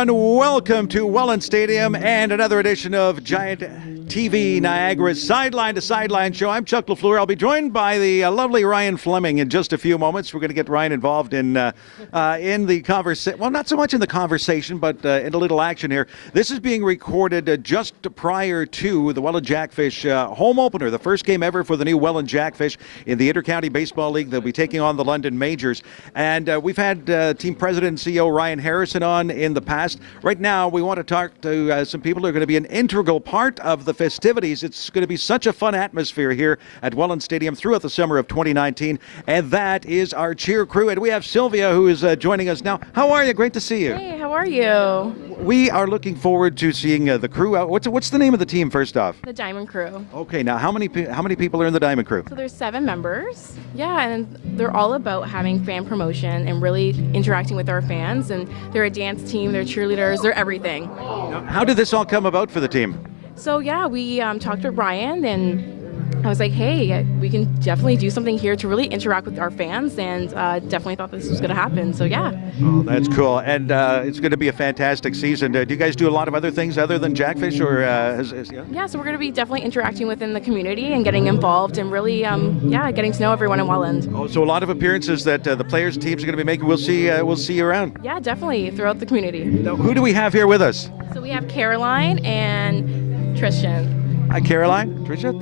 everyone. Welcome to Welland Stadium and another edition of Giant TV Niagara's Sideline to Sideline show. I'm Chuck LaFleur. I'll be joined by the lovely Ryan Fleming in just a few moments. We're going to get Ryan involved in the conversation. Well, not so much in the conversation, but in a little action here. This is being recorded just prior to the Welland Jackfish home opener, the first game ever for the new Welland Jackfish in the Intercounty Baseball League. They'll be taking on the London Majors. And we've had team president and CEO Ryan Harrison on in the past. Right now, we want to talk to some people who are going to be an integral part of the festivities. It's going to be such a fun atmosphere here at Welland Stadium throughout the summer of 2019, and that is our cheer crew. And we have Sylvia, who is joining us now. How are you? Great to see you. Hey, how are you? We are looking forward to seeing the crew. What's the name of the team first off? The Diamond Crew. Okay, now how many people are in the Diamond Crew? So there's 7 members. Yeah, and they're all about having fan promotion and really interacting with our fans. And they're a dance team, they're cheerleaders, they're everything. Now, how did this all come about for the team? So yeah, we talked to Ryan, and I was like, hey, we can definitely do something here to really interact with our fans, and definitely thought this was going to happen. So yeah. Oh, that's cool. And it's going to be a fantastic season. Do you guys do a lot of other things other than Jackfish, or yeah? Yeah, so we're going to be definitely interacting within the community and getting involved and really, getting to know everyone in Welland. Oh, so a lot of appearances that the players and teams are going to be making. We'll see you around. Yeah, definely throughout the community. Now, who do we have here with us? So we have Caroline and Tristan. Hi, Caroline. Tricia.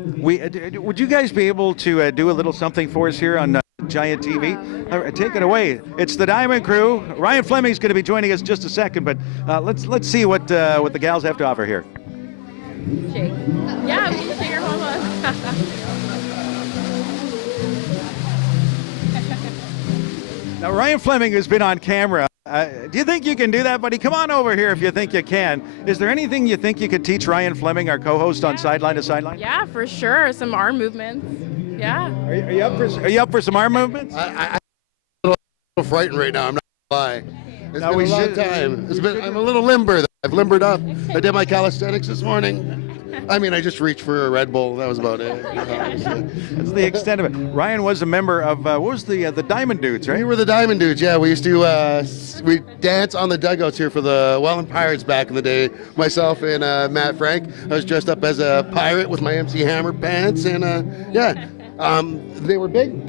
Would you guys be able to do a little something for us here on Giant TV? Take it away. It's the Diamond Crew. Ryan Fleming's going to be joining us in just a second, but let's see what the gals have to offer here. Shake. Yeah, we can shake our mama. Now, Ryan Fleming has been on camera. Do you think you can do that, buddy? Come on over here if you think you can. Is there anything you think you could teach Ryan Fleming, our co-host on Sideline to Sideline? Yeah, for sure. Some arm movements. Yeah. Are you up for some arm movements? I'm a little frightened right now. I'm not gonna lie. It's been a long time. I'm a little limber. I've limbered up. I did my calisthenics this morning. I mean, I just reached for a Red Bull. That was about it. That's the extent of it. Ryan was a member of what was the Diamond Dudes, right? We were the Diamond Dudes. Yeah, we used to we dance on the dugouts here for the Welland Pirates back in the day. Myself and Matt Frank. I was dressed up as a pirate with my MC Hammer pants, and they were big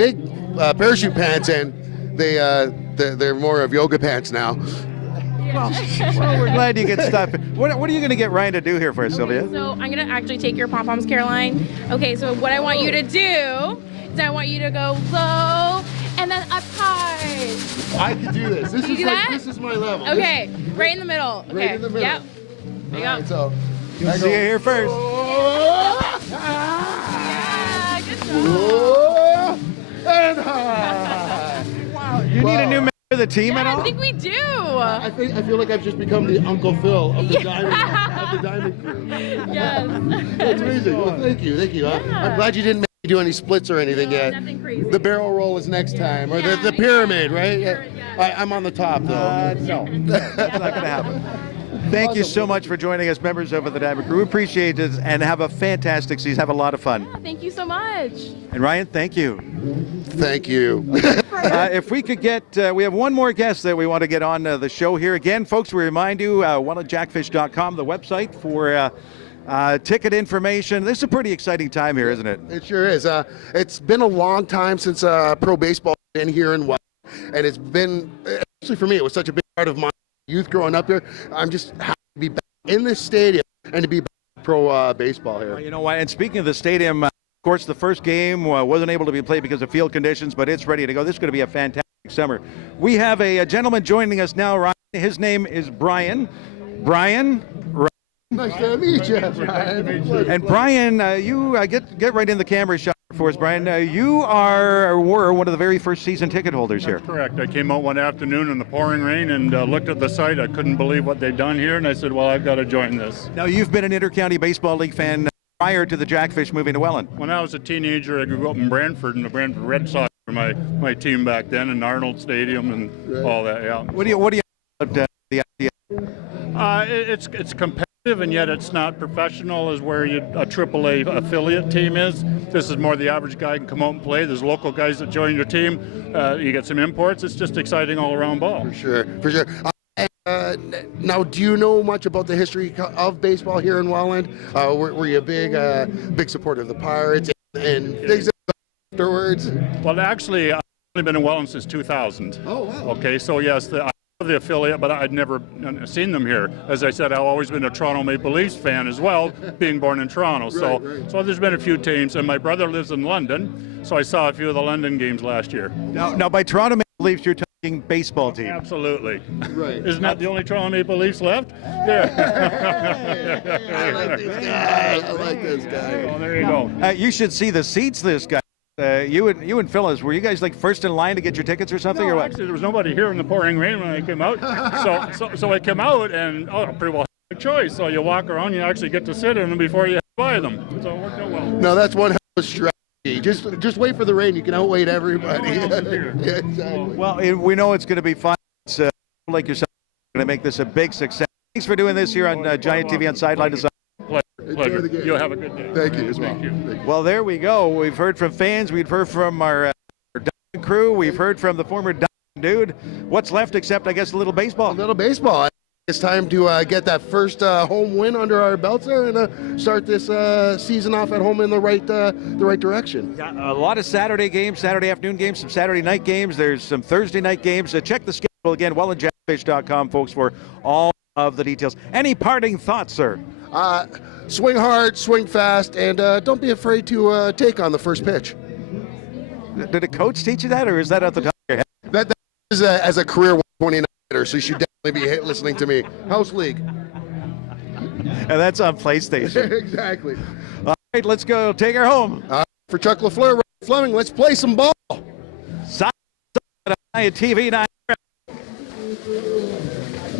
parachute pants, and they're more of yoga pants now. Well, we're glad you get stuff. What are you going to get Ryan to do here for us, Sylvia? So I'm going to actually take your pom-poms, Caroline. Okay, so what I want you to do is I want you to go low and then up high. I can do this. This is my level. Okay, right in the middle. Okay. Right in the middle. Yep. There you go. Right, so You'll see you here first. Yeah, good job. Whoa, and high. Wow. You need a new member of the team at all? I think we do. I feel like I've just become the Uncle Phil of the Diamond Crew. Yes. That's amazing. Well, thank you. I'm glad you didn't make me do any splits or anything yet. Nothing crazy. The barrel roll is next time, or the pyramid, right? Yeah. I'm on the top though. No, that's not going to happen. Thank you so much for joining us, members of the Diamond Crew. We appreciate it, and have a fantastic season. Have a lot of fun. Yeah, thank you so much. And Ryan, thank you. Thank you. If we could get, we have one more guest that we want to get on the show here. Again, folks, we remind you, wellandjackfish.com, the website for ticket information. This is a pretty exciting time here, isn't it? It sure is. It's been a long time since pro baseball has been here in Welland, and it's been, especially for me, it was such a big part of my youth growing up here. I'm just happy to be back in this stadium and to be back in pro baseball here. Well, you know what? And speaking of the stadium, of course, the first game wasn't able to be played because of field conditions, but it's ready to go. This is going to be a fantastic summer. We have a gentleman joining us now, Ryan. His name is Brian. Brian. Nice to meet you, Brian. And Brian, you get right in the camera shot for us, Brian. You were one of the very first season ticket holders here. That's correct. I came out one afternoon in the pouring rain and looked at the site. I couldn't believe what they'd done here, and I said, well, I've got to join this. Now, you've been an Intercounty Baseball League fan prior to the Jackfish moving to Welland. When I was a teenager, I grew up in Brantford, and the Brantford Red Sox were my team back then, and Arnold Stadium and all that, yeah. What do you about the idea? It's competitive, and yet it's not professional as where a AAA affiliate team is. This is more the average guy can come out and play. There's local guys that join your team. You get some imports. It's just exciting all around ball. For sure. now, do you know much about the history of baseball here in Welland? Were you a big supporter of the Pirates and things afterwards? Well, actually, I've only been in Welland since 2000. Oh, wow. Okay, so yes, I know the affiliate, but I'd never seen them here. As I said, I've always been a Toronto Maple Leafs fan as well, being born in Toronto. So there's been a few teams, and my brother lives in London, so I saw a few of the London games last year. Now by Toronto Maple Leafs, you're talking baseball team. Absolutely. Right. Isn't that the only Toronto Maple Leafs left? Yeah. I like this guy. I like this guy. Oh, there you go. You should see the seats this guy. You and Phyllis, were you guys like first in line to get your tickets or something, No, or what? actually, there was nobody here in the pouring rain when I came out. So I came out and pretty well had a choice. So you walk around, you actually get to sit in them before you buy them. So it worked out well. No, that's one hell of a strategy. Just wait for the rain. You can outweight everybody. Yeah, exactly. Well, we know it's going to be fun. It's like yourself going to make this a big success. Thanks for doing this here on Giant TV on Sideline to Sideline. Pleasure. the game. You'll have a good day. Thank you. Thank you. Well, there we go. We've heard from fans. We've heard from our Diamond crew. We've heard from the former Diamond dude. What's left except, I guess, a little baseball? A little baseball. It's time to get that first home win under our belts there and start this season off at home in the right direction. Yeah, a lot of Saturday games, Saturday afternoon games, some Saturday night games. There's some Thursday night games. Check the schedule again, WellandJackfish.com, folks, for all of the details. Any parting thoughts, sir? Swing hard, swing fast, and don't be afraid to take on the first pitch. Did a coach teach you that, or is that at the top of your head? That is as a career 129 hitter, so you should definitely be listening to me. House League. And that's on PlayStation. Exactly. All right, let's go take her home. For Chuck LaFleur, Ryan Fleming, let's play some ball. Giant TV Niagara.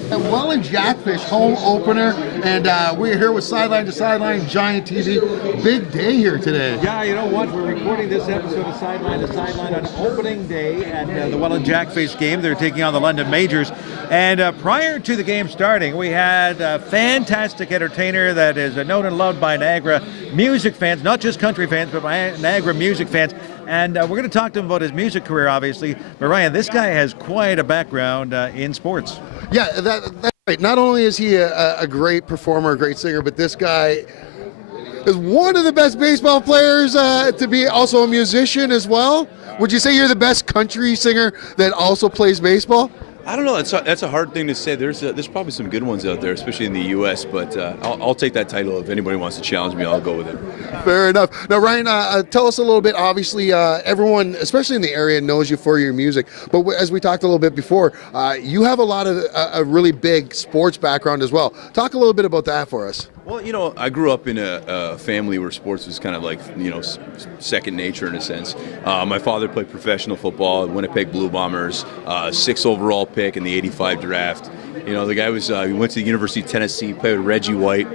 Welland Jackfish home opener, and we're here with Sideline to Sideline, Giant TV. Big day here today. Yeah, you know what? We're recording this episode of Sideline to Sideline on opening day at the Welland Jackfish game. They're taking on the London Majors. And prior to the game starting, we had a fantastic entertainer that is known and loved by Niagara music fans, not just country fans, but by Niagara music fans. And we're going to talk to him about his music career, obviously. But Ryan, this guy has quite a background in sports. Yeah, that's right. Not only is he a great performer, a great singer, but this guy is one of the best baseball players to be also a musician as well. Would you say you're the best country singer that also plays baseball? I don't know. That's a hard thing to say. There's probably some good ones out there, especially in the U.S. But I'll take that title. If anybody wants to challenge me, I'll go with it. Fair enough. Now, Ryan, tell us a little bit. Obviously, everyone, especially in the area, knows you for your music. But as we talked a little bit before, you have a lot of a really big sports background as well. Talk a little bit about that for us. Well, you know, I grew up in a family where sports was kind of like, you know, second nature in a sense. My father played professional football, Winnipeg Blue Bombers, 6th overall pick in the '85 draft. You know, the guy was he went to the University of Tennessee, played with Reggie White.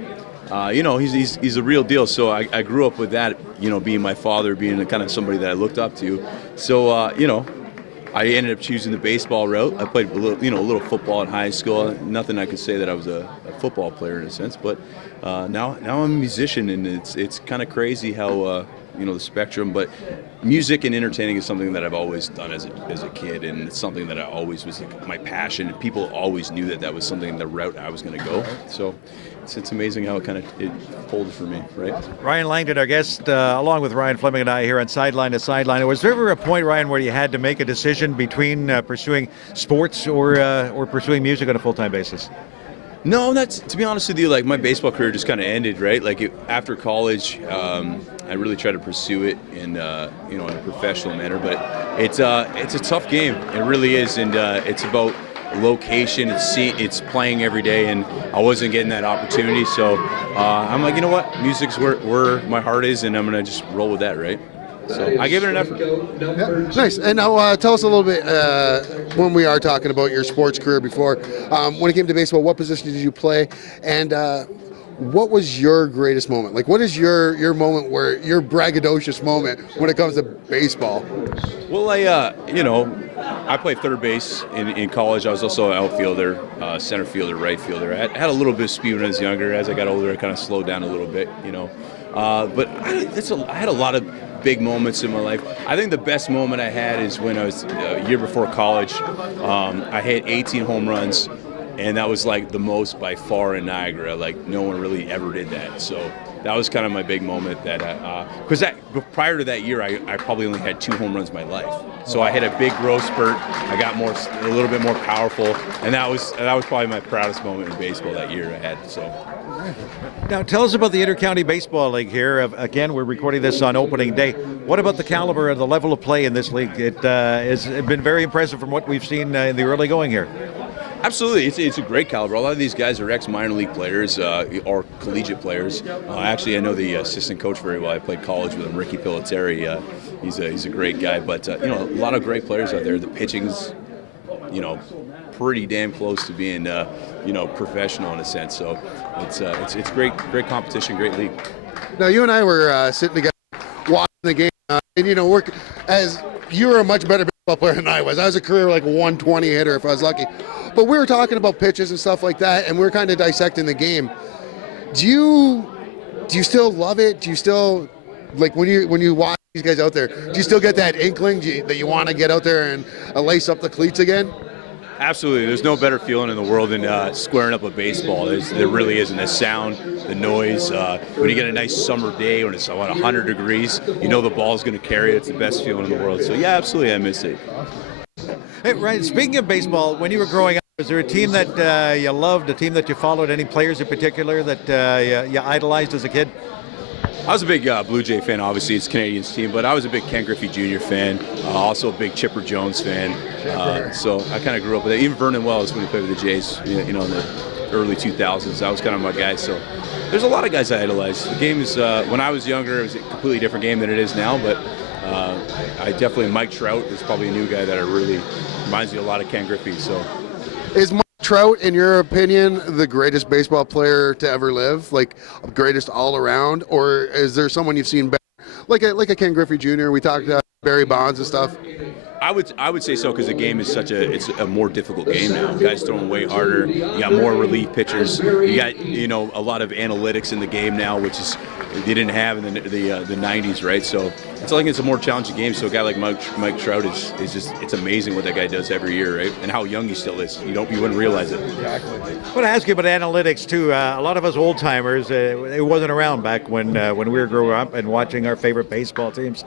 You know, he's a real deal. So I grew up with that, you know, being my father, being the kind of somebody that I looked up to. So, you know, I ended up choosing the baseball route. I played a little football in high school. Nothing I could say that I was a football player in a sense, but now I'm a musician, and it's kind of crazy how you know, the spectrum. But music and entertaining is something that I've always done as a kid, and it's something that I always was like, my passion. People always knew that was something, the route I was going to go. So it's amazing how it folded for me, right? Ryan Langdon, our guest, along with Ryan Fleming and I here on Sideline to Sideline. Was there ever a point, Ryan, where you had to make a decision between pursuing sports or pursuing music on a full-time basis? No, that's, to be honest with you, like my baseball career just kind of ended, right? Like after college, I really tried to pursue it in you know, in a professional manner, but it's a tough game. It really is, and it's about location. It's playing every day, and I wasn't getting that opportunity. So I'm like, you know what? Music's where my heart is, and I'm gonna just roll with that, right? So I gave it an effort. Yeah, nice. And now tell us a little bit, when we are talking about your sports career before, when it came to baseball, what position did you play? And what was your greatest moment? Like, what is your moment where, your braggadocious moment when it comes to baseball? Well, you know, I played third base in college. I was also an outfielder, center fielder, right fielder. I had a little bit of speed when I was younger. As I got older, I kind of slowed down a little bit, you know. But I had a lot of big moments in my life. I think the best moment I had is when I was a year before college. I hit 18 home runs and that was like the most by far in Niagara. Like no one really ever did that. So that was kind of my big moment. That because prior to that year, I probably only had 2 home runs in my life. So I hit a big growth spurt. I got a little bit more powerful, and that was probably my proudest moment in baseball that year I had. So. Now, tell us about the Intercounty Baseball League here. Again, we're recording this on opening day. What about the caliber and the level of play in this league? It has been very impressive from what we've seen in the early going here. Absolutely, it's a great caliber. A lot of these guys are ex-minor league players or collegiate players. Actually, I know the assistant coach very well. I played college with him, Ricky Pelletieri. He's a great guy. But a lot of great players out there. The pitching's pretty damn close to being professional in a sense. So it's great competition, great league. Now you and I were sitting together watching the game, and as you were a much better baseball player than I was. I was a career like 120 hitter if I was lucky. But we were talking about pitches and stuff like that, and we were kind of dissecting the game. Do you still love it? Do you still, like, when you watch these guys out there, do you still get that inkling that you want to get out there and lace up the cleats again? Absolutely. There's no better feeling in the world than squaring up a baseball. There really isn't. The sound, the noise. When you get a nice summer day when it's about 100 degrees, you know the ball's going to carry it. It's the best feeling in the world. So, yeah, absolutely, I miss it. Hey, Ryan, speaking of baseball, when you were growing up, was there a team that you loved, a team that you followed, any players in particular that you idolized as a kid? I was a big Blue Jay fan. Obviously, it's Canadians team, but I was a big Ken Griffey Jr. fan. Also a big Chipper Jones fan. So I kind of grew up with it. Even Vernon Wells when he played with the Jays, in the early 2000s. That was kind of my guy. So there's a lot of guys I idolized. The game is when I was younger, it was a completely different game than it is now. But I definitely Mike Trout is probably a new guy that I really reminds me a lot of Ken Griffey. So is Mike Trout, in your opinion, the greatest baseball player to ever live, like greatest all around, or is there someone you've seen better, like a Ken Griffey Jr.? We talked about Barry Bonds and stuff. I would say so, because the game is it's a more difficult game now. Guys throwing way harder. You got more relief pitchers. You got a lot of analytics in the game now, which is they didn't have in the 90s, right? So it's a more challenging game. So a guy like Mike Trout is just, it's amazing what that guy does every year, right? And how young he still is. You wouldn't realize it. Exactly. I want to ask you about analytics too. A lot of us old timers, it wasn't around back when we were growing up and watching our favorite baseball teams.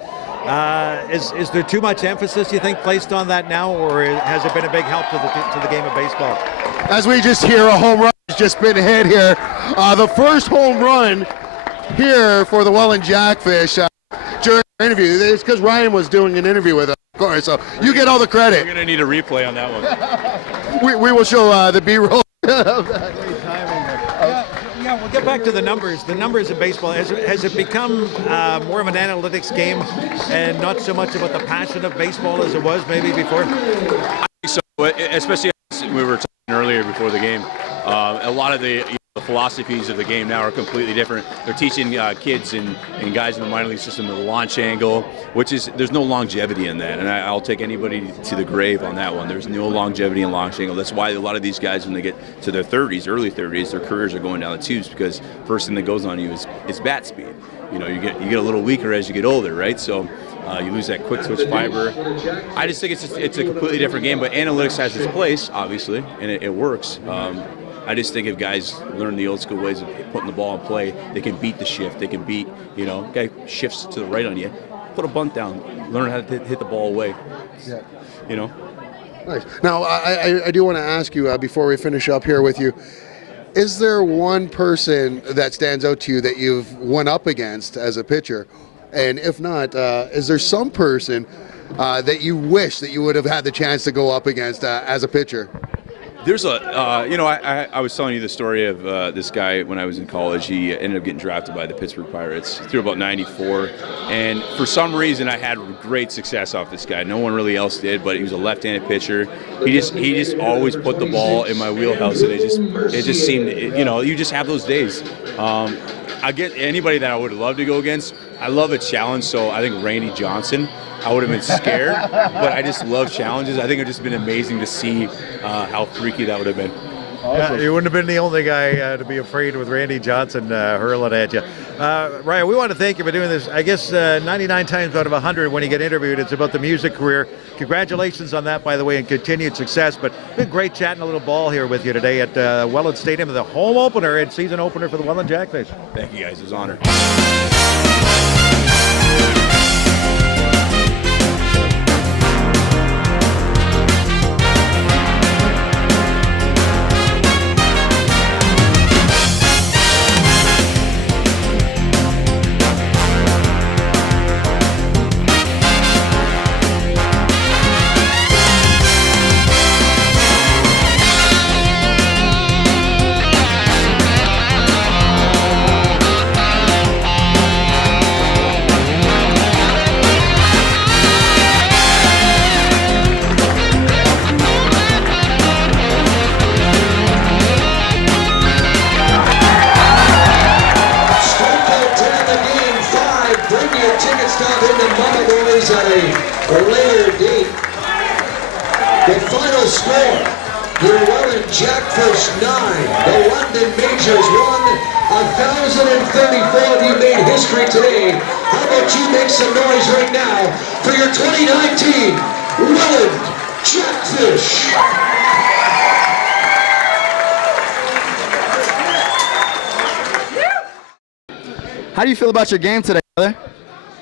Is there too much emphasis, you think, placed on that now, or has it been a big help to the game of baseball? As we just hear, a home run has just been hit here. The first home run here for the Welland Jackfish during our interview. It's because Ryan was doing an interview with us, of course, so you get all the credit. We're going to need a replay on that one. We will show the B-roll. Yeah, we'll get back to the numbers. The numbers of baseball, has it become more of an analytics game and not so much about the passion of baseball as it was maybe before? I think so, especially as we were talking earlier before the game. A lot of the philosophies of the game now are completely different. They're teaching kids and guys in the minor league system the launch angle, there's no longevity in that, and I'll take anybody to the grave on that one. There's no longevity in launch angle. That's why a lot of these guys, when they get to their 30s, early 30s, their careers are going down the tubes, because first thing that goes on you is bat speed. You get a little weaker as you get older, right? So you lose that quick twitch fiber. I just think it's a completely different game, but analytics has its place, obviously, and it works. I just think if guys learn the old school ways of putting the ball in play, they can beat the shift. They can beat, guy shifts to the right on you, put a bunt down, learn how to hit the ball away. Yeah. Nice. Now, I do want to ask you before we finish up here with you, is there one person that stands out to you that you've went up against as a pitcher? And if not, is there some person that you wish that you would have had the chance to go up against as a pitcher? There's I was telling you the story of this guy when I was in college. He ended up getting drafted by the Pittsburgh Pirates. He threw about 94, and for some reason I had great success off this guy. No one really else did, but he was a left-handed pitcher. He just always put the ball in my wheelhouse, and it just seemed, you just have those days. I get anybody that I would love to go against. I love a challenge, so I think Randy Johnson. I would have been scared, but I just love challenges. I think it would just been amazing to see how freaky that would have been. Yeah, you wouldn't have been the only guy to be afraid with Randy Johnson hurling at you. Ryan, we want to thank you for doing this. I guess 99 times out of 100 when you get interviewed, it's about the music career. Congratulations on that, by the way, and continued success. But it's been great chatting a little ball here with you today at Welland Stadium, the home opener and season opener for the Welland Jackfish. Thank you, guys. It was an honor. At a later date. The final score, your Welland Jackfish 9, the London Majors 1, 1,034 of you made history today. How about you make some noise right now for your 2019 Welland Jackfish? How do you feel about your game today, brother?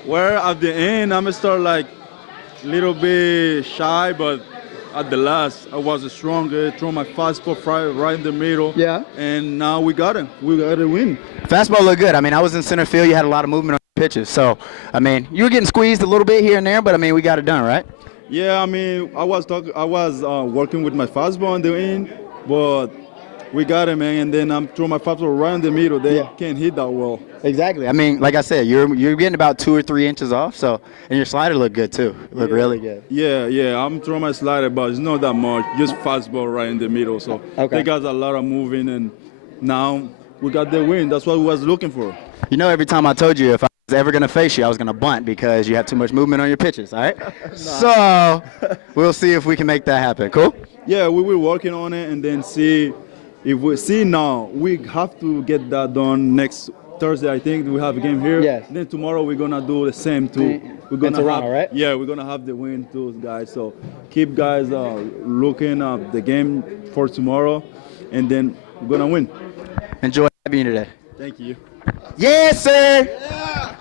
Well, at the end, I'm start like a little bit shy, but at the last, I was stronger. Throw my fastball right in the middle. Yeah. And now we got it. We got a win. Fastball looked good. I mean, I was in center field. You had a lot of movement on your pitches. So, I mean, you were getting squeezed a little bit here and there, but I mean, we got it done, right? Yeah, I mean, I was working with my fastball in the end, but we got it, man. And then I'm throwing my fastball right in the middle. They can't hit that well. Exactly. I mean, like I said, you're getting about 2 or 3 inches off. So, and your slider looked good too. Looked really good. Yeah. I'm throwing my slider, but it's not that much. Just fastball right in the middle. So they got a lot of moving, and now we got the win. That's what we was looking for. You know, every time I told you if I was ever gonna face you, I was gonna bunt because you have too much movement on your pitches. All right. So we'll see if we can make that happen. Cool. Yeah, we were working on it, and then see if we see now. We have to get that done next Thursday. I think we have a game here. Yes. Then tomorrow we're gonna do the same too. We're gonna Toronto, right? Yeah, we're gonna have the win too, guys. So keep guys looking at the game for tomorrow, and then we're gonna win. Enjoy having you today. Thank you. Yes, sir. Yeah.